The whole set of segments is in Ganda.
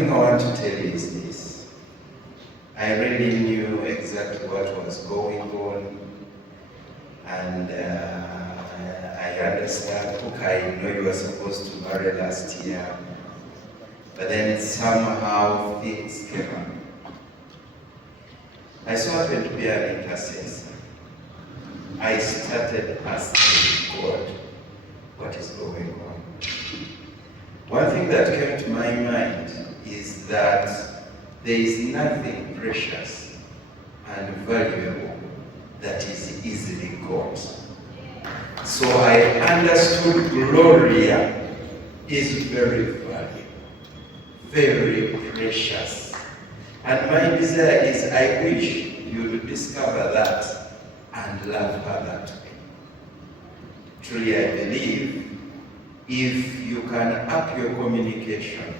thing I want to tell you is this. I really knew exactly what was going on, and I understand. Okay, I know you were supposed to marry last year, but then somehow things came up. I started to be an intercessor. I started asking God, what is going on? One thing that came to my mind is that there is nothing precious and valuable that is easily got. So I understood Gloria is very valuable, very precious. And my desire is I wish you would discover that and love her that way. Truly, I believe if you can up your communication,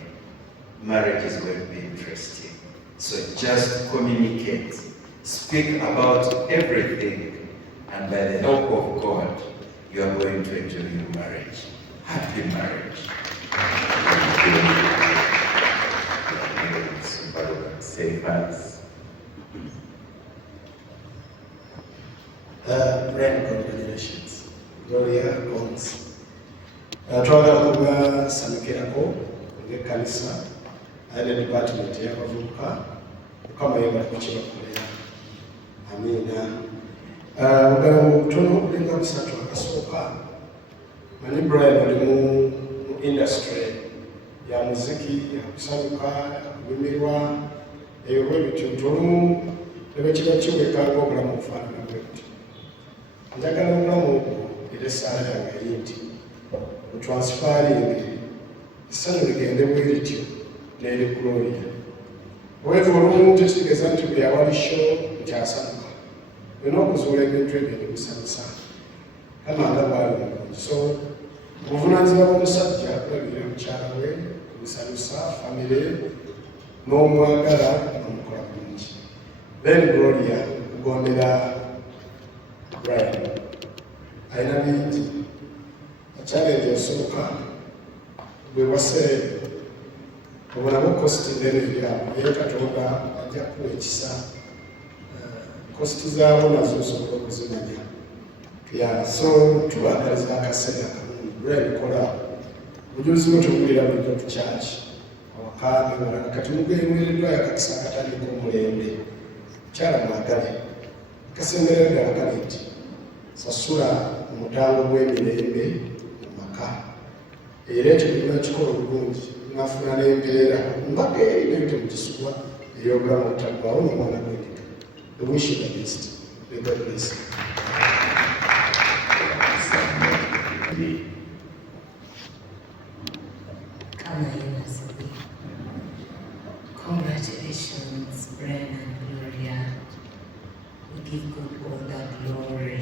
marriage is going to be interesting. So just communicate, speak about everything, and by the help of God, you are going to enjoy your marriage. Happy marriage. Safe hands. Grand congratulations. Gloria Gons. Twagala kubasamikirako ng'ekkanisa ne department y'abavubuka Mukama yeebale ku kye bakolera. Amiina. Ogala mu butono obulinga busatu akasooka manyi Brian oli mu industry ya muziki yakusanyuka yakunyumirwa eyo bwe bityo olumu ne bwe kiba kiwekanga obulamu okufaanana bwe buti. Njagala obulamu obwo era essaala yange eri nti butransfaringe essanyu ligende bwe lityo n'eri Gloria. Oweevu olumu tekitegeeza nti buli awali show nti asanyuka. Olina okuzuula ebintu ebyo ne bisanyusa. Kamanga bwali mulungi. So obuvunaanyizibwa bw'omusajja kulabirira mukyala we, kumusanyusa, famire, n'omwagala n'omukola bulungi. Then Gloria kugondera Brian alina bingi. Challenge esooka bwe waseeyo obulamu kositi nnene eri awo naye Katonda ajja kuwa ekisa. Kositi zaabo nazo osobola okuzimanya. So tubakaliza akaseera kalungi lwebikola bujulizi bwe tuwulira bulijjo ku kyaki awaka newalaka kati mugemereddwa yakakisa akatandika omulembe mukyala mwagale kasemberera ddala kale nti sasula omutango gw'emirembe mu maka era ekyo birina kikola obulungi nafuna n'embeera mpaka eri nebite mu kisubwa ey'obulamu obutaggwawo n'omwana gw'endiga. The wish you the best. May God bless you. Congratulations, Brian and Gloria. We give God all the glory.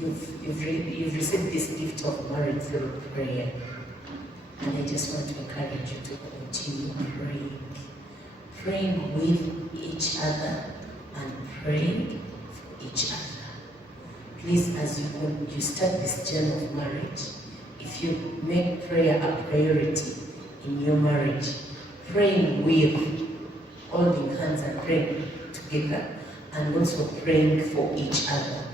You've received this gift of marriage through prayer, and I just want to encourage you to continue praying with each other and praying for each other. Please, as you start this journey of marriage, if you make prayer a priority in your marriage, praying with, holding hands and praying together, and also praying for each other,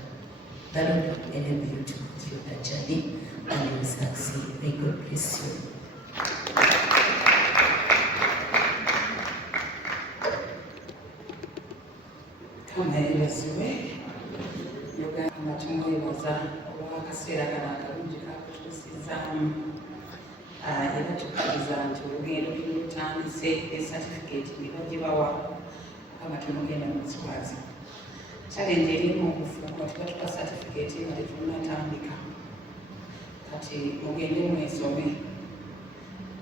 that will enable you to go through that journey and you will succeed. May God bless you. Kameresiwe yogamba tumwebaza olw'akaseera kano akalungi kakutuusizaamu era tukkiriza nti olugendo lutandise esatifiketi nibagibawa Mukama tumugenda muzikwazi challenge erimu okufumba tubatuka satifiketi nga tetunatandika kati mugende mwesome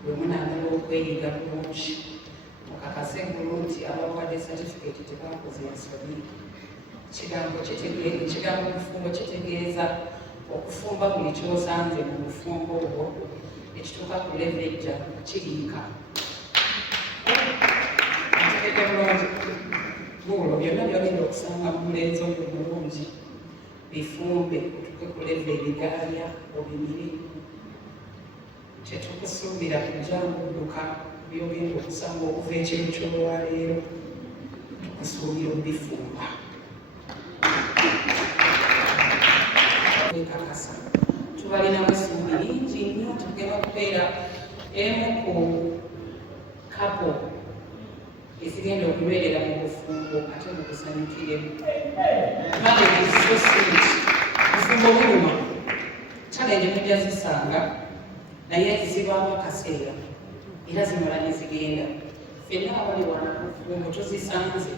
bwe munaagala okweyiga bulungi mukakase bulungi abawadde satifiketi tebakoze ensobi. Ekigambo bufumbo kitegeeza okufumba buli kyosanze mu bufumbo obwo ekituuka ku leve ejja kiriika. Ntegedde bulungi buulo byonna byogenda okusanga mu mulenzi oyo mulungi bifumbe otuke ku leve ebigaalya obimire kyetukusuubira kujja ngudduka byogenda okusanga okuva ekiro ky'olwaleero tukusuubira obifumba kwekakasa tubalinamu essuubi lingi nnyo tugenda kubeera emu ku kapo ezigenda okubeerera mu bufumbo ate mu kusanyukiremu bufumbo buluma challenge mujja zisanga naye zibaamu akaseera era zimala ne zigenda ffenna abali wana bufumbo tuzisanze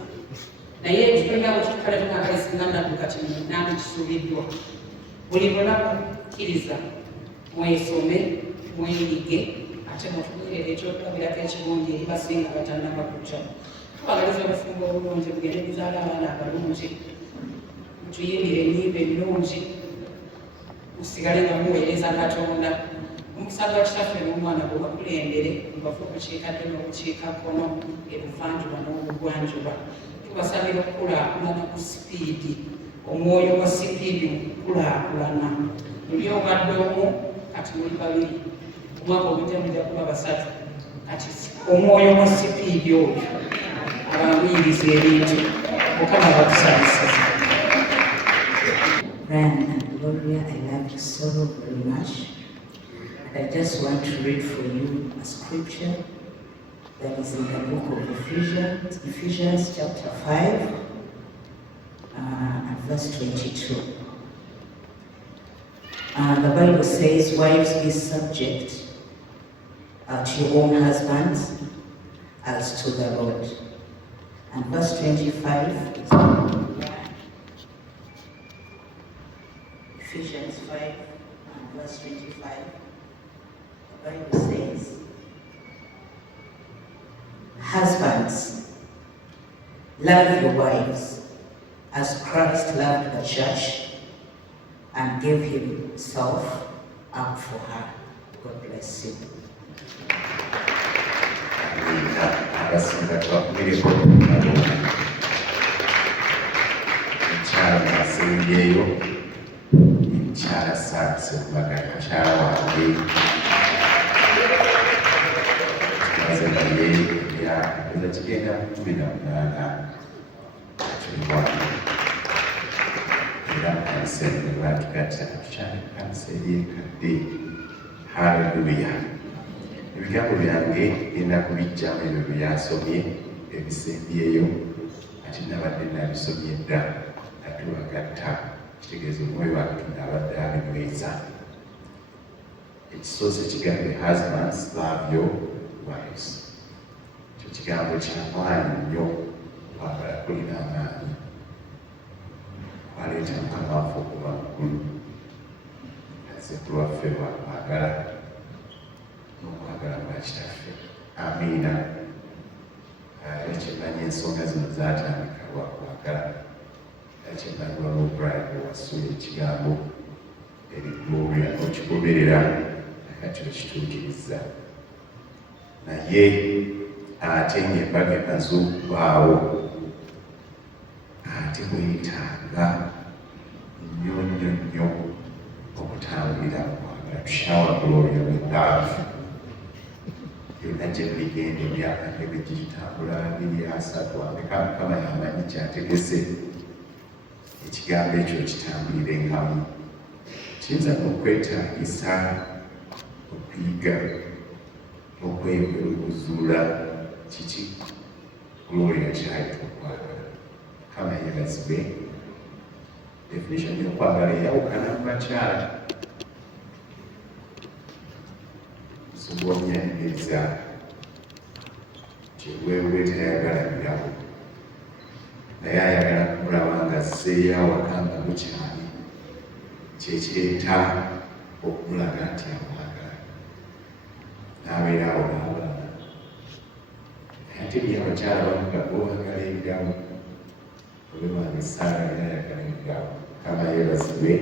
naye tulina bwe tukale tunakalesinga nadduka kino nani kisuubiddwa buli lunaku kkiriza mwesome mwenyige ate mutumirire ekyokulabirako ekirungi eri basinga batannaba kujja tubagaliza obufumbo obulungi bugende buzaala abaana abalungi mutuyimbire ennyimba ennungi musigale nga muweereza Katonda omukisa gwa kitaffe n'omwana bwe bakulembere mubava obukiikaddyo n'obukiikakkono ebuvanjuba n'obugwanjuba tubasabira okukulaakulana ku sipiidi omwoyo wa sipiidi mu kukulaakulana muli obadde omu kati muli babiri omwaka omujja mujja kuba basatu kati omwoyo wa sipiidi oyo abamuyiriza ebintu mukama batusanyisiza. Brian and Gloria, I love you so very much. I just want to read for you a scripture that is in the book of Ephesians chapter 5 and verse 22. The Bible says, wives, be subject to your own husbands as to the Lord. And verse 25 is Ephesians 5 and verse 25. The Bible says, husbands, love your wives as Christ loved the church and gave himself up for her. God bless you. Abasinga twakumireko mukyala asemyeyo mukyala saakise kubaga mukyala wange tumaze naye eza kigenda 18 kimuwange era kanisa lwatugatta tukyali kanisa eryekadde. Haleluya. Ebigambo byange genda kubijjamu ebyo byasomye ebisembyeyo ati nabadde nabisomye dda atubagatta kitegeeza omwoyo wa Katonda abadde abimweza. Ekisoose kigambe husbands love your wives. Ekyo kigambo kyamaanyi nnyo kwagala kulina amaanyi kwaleeta mukama waffe okuba mukulu azetu waffe wakwagala n'okwagala kwa kitaffe. Amiina. Ekimanya ensonga zino zaatandika lwakwagala. Ekimanya waliwo Brian wasuula ekigambo eri Gloria n'okigoberera nakati okituukiriza. Naye ate ng'embaga nazo baawo ate bwetaaga nnyo nnyo nnyo okutambulira mu kwagala. Tushawa Gloria with love. Yonna gye tuligenda emyaka ebe gitambula 2-3 ameka mukama yamanyi kyategese ekigambo ekyo kitambulirengamu. Kiyinza n'okwetaagisa okuyiga okwebuzuula kiki Gloria kyayita okwagala. Mukama yeebazibwe. Definition y'okwagala eyawukana mu bakyala. Subonyanyiriza kiweewe tayagala birawo naye ayagala kumulaba nga asseeyo awaka nga mukyali kyekireeta okumulaga nti amwagala n'abeera awo n'abaana. Ate bye abakyala bamuga bowagala ebirawo obe wange Saara era ayagala ebirawo. Mukama yeebazibwe.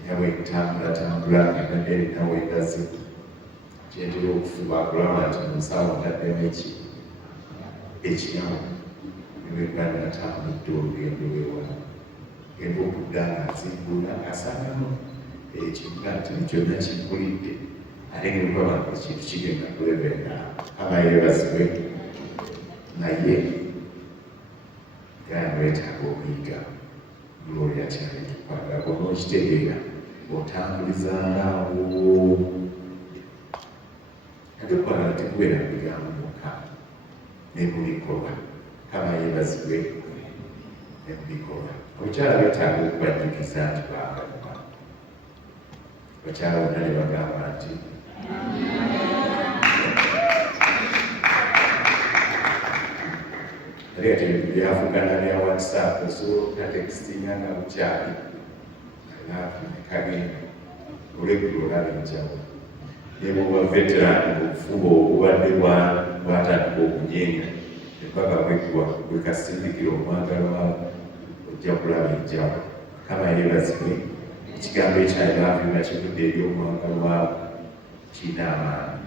Era bwetambula nga tadde erina weegazi kyentera okufuba akulaba nti musawo ntaddemu ekirawo nebwegana natambudde olugendo lwewamu genda okudda nga nzimbula asangamu ekibuga nti kyonna kimpulidde ate ng'okuba ekintu kigenda kulebera Mukama yeebazibwe naye gayamba weetaaga okuyiga Gloria kyali tukwagala onookitegeera otambulizangaawo ate okwagala tekubeera mu bigambo byokka ne mu bikolwa Mukama yeebazibwe ne mu bikolwa omukyala beetaaga okubajjukiza nti baagaluma abakyala bonna ne bagamba nti ate kati byavugana bya WhatsApp osobola textinga nga bukyali kagenda olweggulo olaba enjawulo ne bwoba veteran obufuba obubadde bwatandika okunyenga ebbaka bwekasindikira omwagalo waabo ojja kulaba enjawulo Mukama yeebazibwe ekigambo ekyalibaavu nga kivudde eri omwagalo waabo kirina amaanyi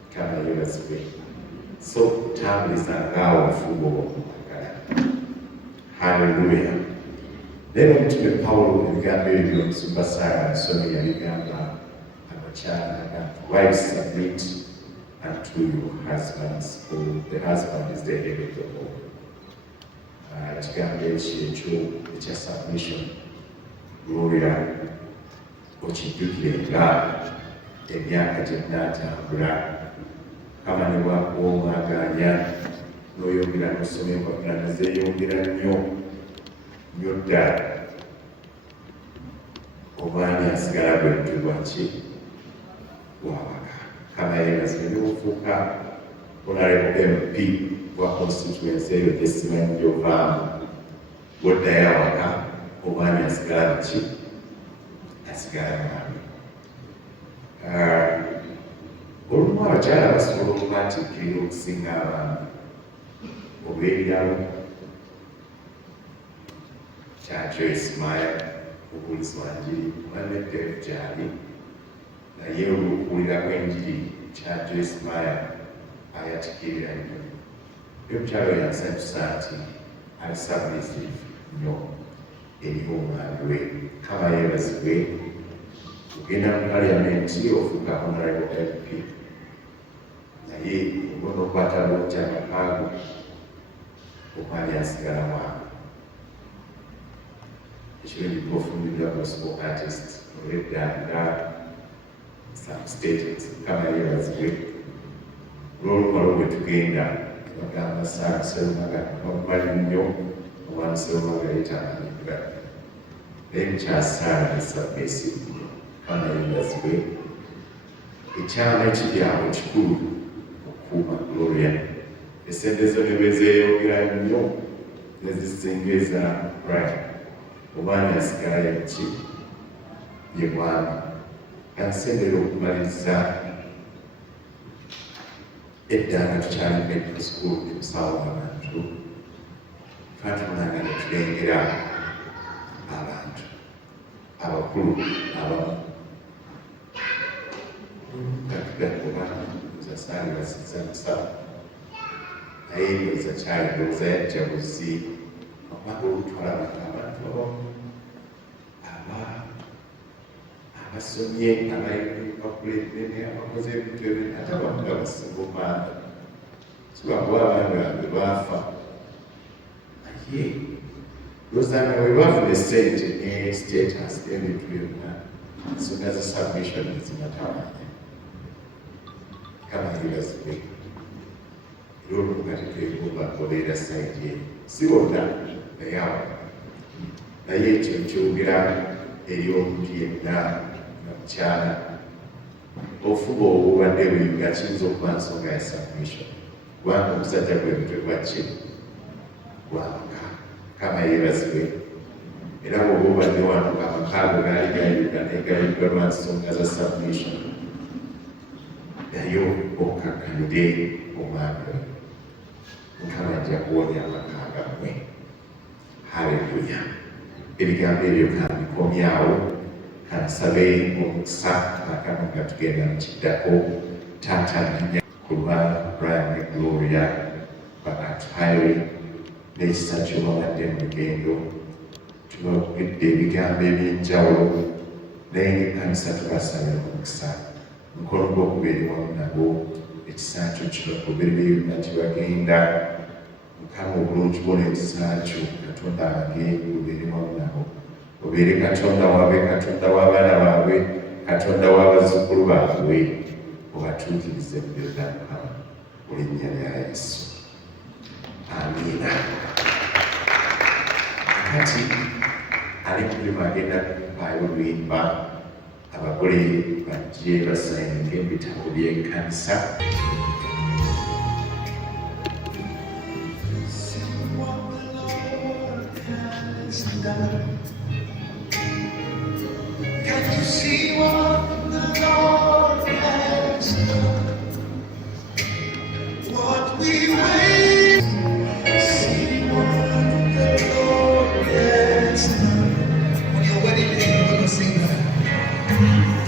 Mukama yeebazibwe so tambulizangaawo obufuba obw'okwagala haleluya Then omutume Pawulo ebigambo ebyo by'omusumba Saala Nsoni yabigamba abakyala wives submit unto your husbands, for the husband is the head of the home. Ekigambo ekyo ekya submission Gloria okijjukire nga emyaka gye nnaatambula Mukama ne bwakuwoomaganya n'oyongera n'osoma empapula nazeeyongera nnyo ddala omwami asigala gwe mutwe ki wabaka Mukama yeebazibwe n'ofuuka honorable MP wa constituency eyo gyesimanyi gy'ovaamu bw'oddayo awaka omwami asigala ki asigala mwami olumu abakyala basobola okubatiikirira okusinga abaami olw'ebyalo Joyce Meyer obuulizi wanjiri mwanedde gyali naye olukuulirako enjiri kya Joyce Meyer ayatikirira nnyo omukyalo yansanyusa nti ali submissive nnyo eri omwami we Mukama yeebazibwe ogenda mu paliamenti ofuuka honorable MP naye obona okwata lwokya makaago omwami asigala mwami ekirungi bw'ofumbirwa gospel artist olw'eddanga some statements Mukama yeebazibwe olw'olumalo bwe tugenda bagamba Saala Serumaga bamumanyi nnyo omwami Serumaga yeetambulira naye mukyasaala ne submissive Mukama yeebazibwe ekyama ekiryawo kikulu okukuuma Gloria esente zo ne bezeeyongera nnyo ne zisingeza Brian omwami asigala yeki ye mwami yansembera okumaliriza eddanga tukyali medical school emusawo abantu twatulanga ne tulengera abantu abakulu abamu gatugakuba zasaali basiza musawo naye ndoza kyali ndowooza yajja buzi okuba olutwala abantu abamu abasomye abakuledde abakoze ebintu ebyo ate abamu nga basinga omanda kibakuba abaami bange baafa naye lozanga bwe bafuna essente ne status ebintu byonna ensonga za submission ezimatawanya Mukama yeebazibwe era olumu nga tetwegomba obeera sayidi eyo si bonna naye awo naye ekyo nkyogera eri omuntu yenna nga mukyala ofuba obubadde buyinga kiyinza okuba nsonga ya submission kubanga omusajja gwe mutwe gwaki gwamaka Mukama yeebazibwe era bw'oba obadde wano amakaago gaali gayuga naye gayuga lwa nsonga za submission nayo okakkalire omwami we Mukama ajja kuwonya amakaaga mmwe haleluya ebigambo ebyo kambikomyawo kansabe omukisa akano nga tugenda mukiddako taata nnya ku lwa Brian ne Gloria bakatuhaire n'ekisa ky'obabadde mu lugendo tubagudde ebigambo eby'enjawulo naye ng'ekkanisa tubasabira omukisa mukolo gw'okubeera wamu nabo ekisa kyo kibagobere nti bagenda Mukama obulungi bwona ekisa kyo Katonda wange obeere wamu nabo obeere Katonda waabwe Katonda w'abaana baabwe Katonda w'abazzukulu baabwe obatuukirize mu biro bya Mukama mu linnya lya Yesu amiina kati ali kulimu agenda kumpaayo oluyimba abagole bajje basayinge ebitabo by'ekkanisa Can you see what the Lord has done? What we wait, see what the Lord has done. On your wedding day, you're gonna sing that.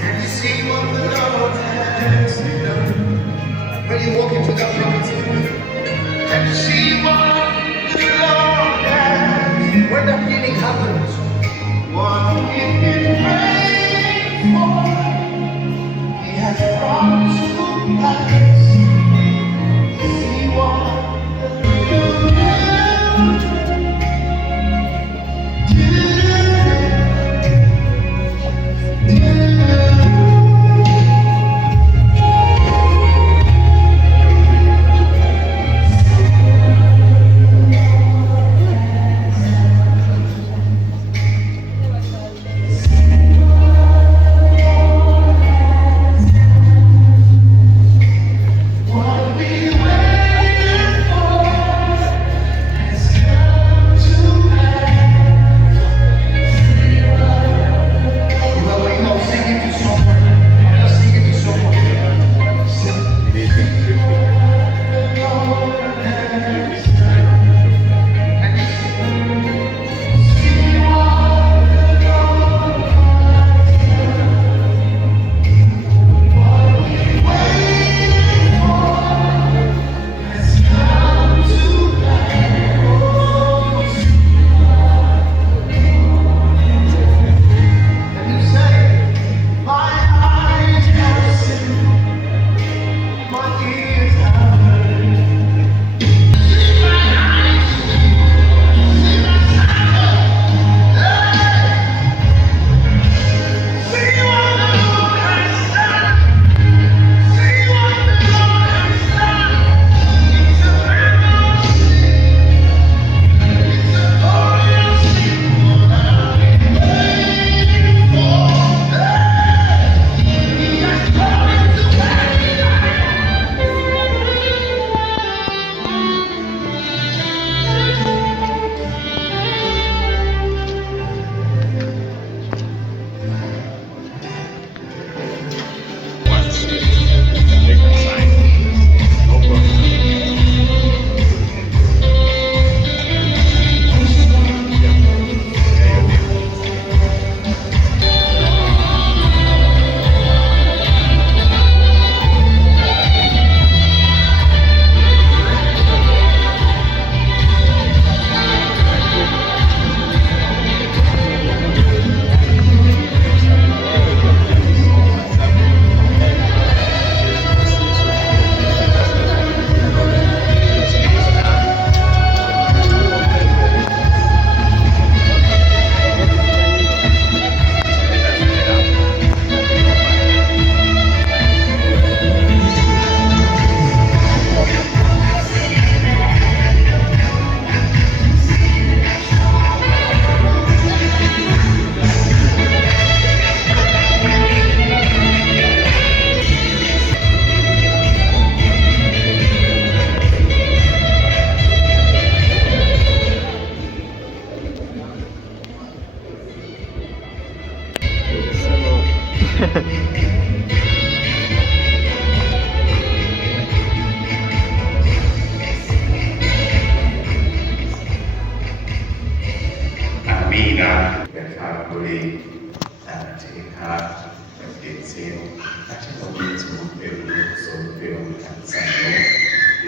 Can you see what the Lord has done? When you walk into that property, can you see what the Lord has done? When that healing happens, what we've been praying for, He has brought to pass. See what the Lord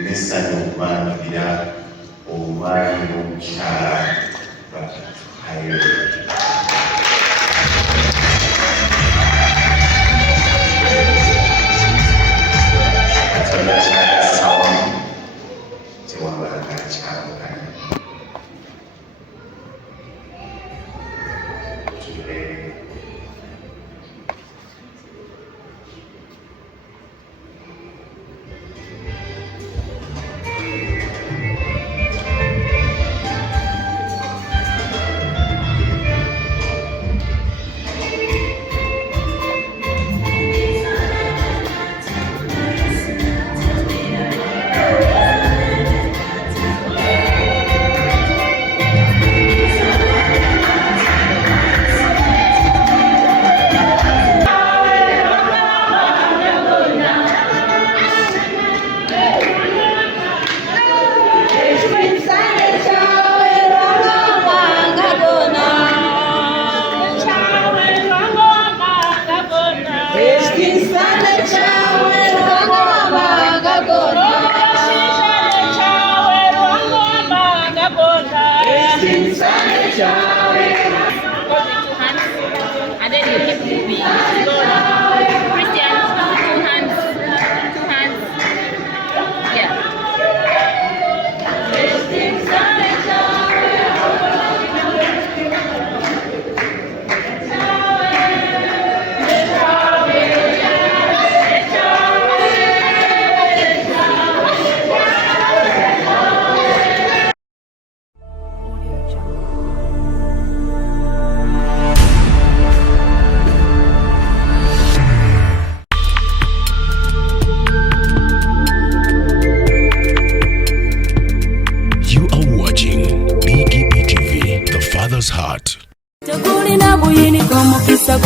n'essanyu okumanukira omwami n'omukyala ayo.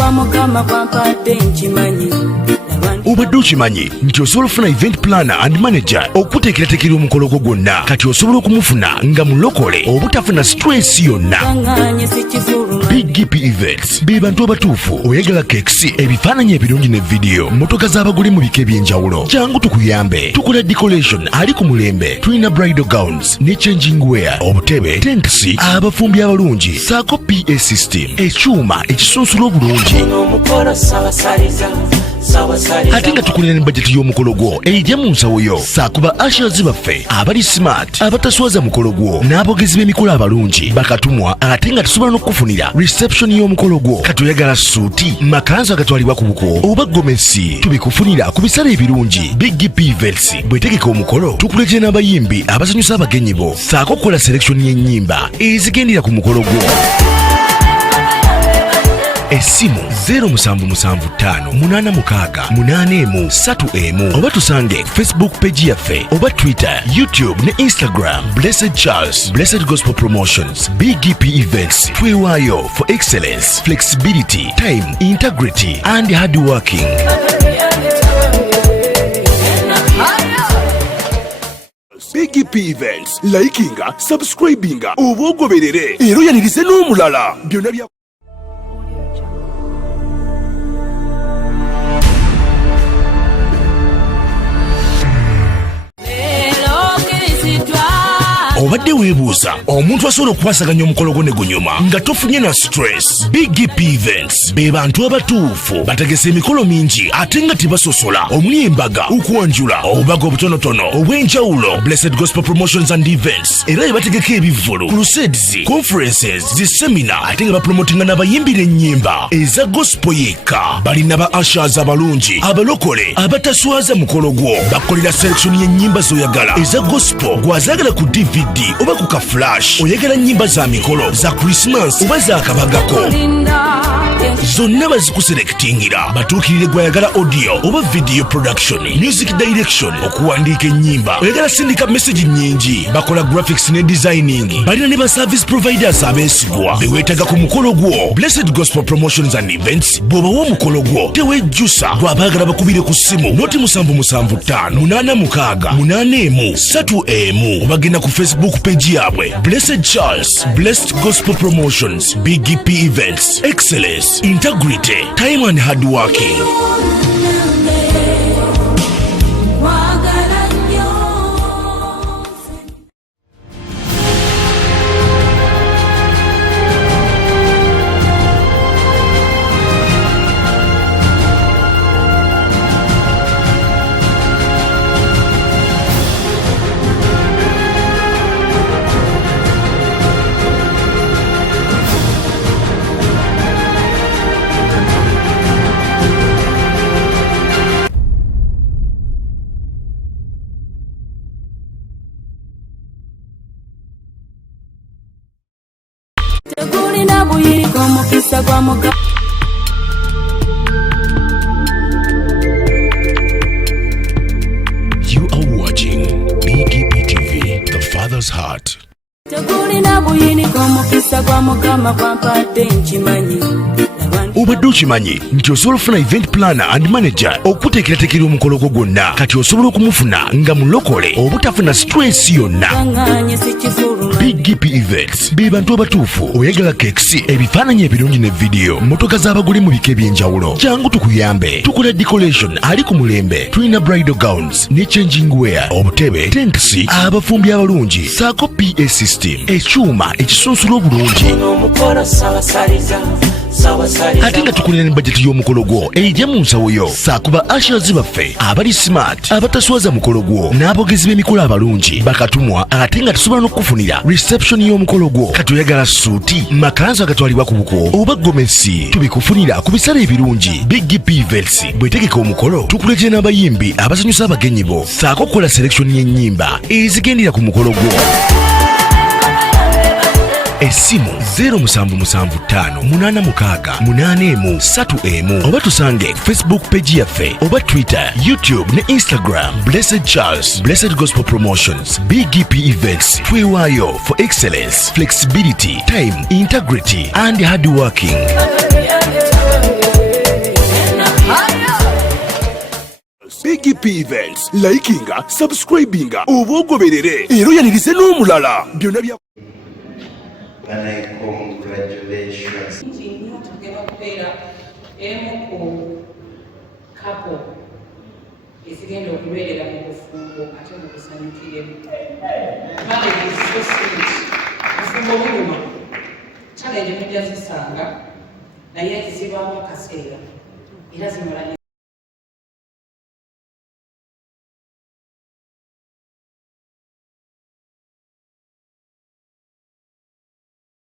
gwa mukama gwampadde nkimanyi. Obadde okimanyi nti osobola okufuna event planner and manager okuteekerateekera omukolo gwo gwonna kati osobola okumufuna nga mulokole obutafuna stress yonna. Big GP Events be bantu abatuufu oyagala kekisi ebifaananyi ebirungi ne vidiyo motoka z'abagole mu bika eby'enjawulo. Jangu tukuyambe tukola decoration ali ku mulembe, tulina bridal gowns ne changing wear, obutebe, tentsi, abafumbi abalungi saako PA system, ekyuma ekisunsula obulungi. Ate nga tukulira ne budget y'omukolo gwo ejja mu nsawo yo saakuba ushers baffe abali smart abataswaza mukolo gwo n'abogezi b'emikolo abalungi bakatumwa ate nga tusobola n'okufunira reception y'omukolo gwo katoyagala suuti makanzu agatwalibwa ku buko oba gomesi tubikufunira ku bisale ebirungi. Big GP Events bwetegeka omukolo tukuletera n'abayimbi abasanyusa abagenyi bo saako kukola selection y'ennyimba ezigendera ku mukolo gwo. Essimu 07758683 oba tusange Facebook page yaffe oba Twitter, YouTube ne Instagram. Blessed Charles, Blessed Gospel Promotions, Big GP Events. Twewaayo for excellence, flexibility, time, integrity and hard working. Big GP Events, likinga, subscribinga, oba ogoberere era oyanirize n'omulala byonna bya obadde weebuuza omuntu asobola okukwasaganya omukolo gwo ne gunyuma nga tofunye na stress. Big GP Events be bantu abatuufu bategesa emikolo mingi ate nga tebasosola omuli embaga, okwanjula, obubaga obutonotono obw'enjawulo. Blessed Gospel Promotions and Events era ebategeka ebivvulu, crusades, conferences, zisemina ate nga bapromotinga n'abayimbira ennyimba eza gospel yekka. Balina ba ushers abalungi abalokole abataswaza mukolo gwo bakolera selection y'ennyimba z'oyagala eza gospel gwazaagala ku DVD oba ku ka flash, oyagala nnyimba za mikolo za Christmas oba za kabagako zonna bazikuselektingira. batuukirire gwayagala audio oba video production, music direction, okuwandiika ennyimba, oyagala sindika message nnyingi, bakola graphics ne designing. balina ne ba service providers abeesigwa beweetaga ku mukolo gwo. Blessed Gospel Promotions and Events bw'obawa omukolo gwo tewejjusa, bw'abaagala bakubire ku ssimu noti 77588681 obagenda ku Facebook page yabwe Blessed Charles, Blessed Gospel Promotions, Big GP Events, excellence, integrity, time and hard working. You are watching BGP TV, The Father's Heart. Obadde okimanyi nti osobola okufuna event planner and manager okuteekerateekera omukolo gwo gwonna kati osobola okumufuna nga mulokole obutafuna stress yonna. Big GP Events be bantu abatuufu oyagala kekisi ebifaananyi ebirungi ne vidiyo motoka z'abagole mu bika eby'enjawulo. Jangu tukuyambe tukola decoration ali ku mulembe, tulina bridal gowns ne changing wear, obutebe, tentsi, abafumbi abalungi saako PA system, ekyuma ekisunsula obulungi. Ate nga tukulira ne budget y'omukolo gwo ejja mu nsawo yo saakuba ushers baffe abali smart abataswaza mukolo gwo n'abogezi b'emikolo abalungi bakatumwa ate nga tusobola n'okufunira reception y'omukolo gwo katoyagala suuti makanzu agatwalibwa ku buko oba gomesi tubikufunira ku bisale ebirungi. Big GP Events bwetegeka omukolo tukuletera n'abayimbi abasanyusa abagenyi bo saako kukola selection y'ennyimba ezigendera ku mukolo gwo. Essimu 07758681 oba tusange Facebook page yaffe oba Twitter, YouTube ne Instagram. Blessed Charles, Blessed Gospel Promotions, Big GP Events. Twewaayo for excellence, flexibility, time, integrity and hard working. P Events. Likinga, subscribinga, oba ogoberere era oyanirize n'omulala. Byonna bya Congratulations. nnyo tugenda kubeera emu ku kapo ezigenda okubeerera mu bufumbo ate mu kusanyukiremu. Marriage is so sweet. Bufumbo buluma. Challenge mujja zisanga naye zibaamu akaseera era zimala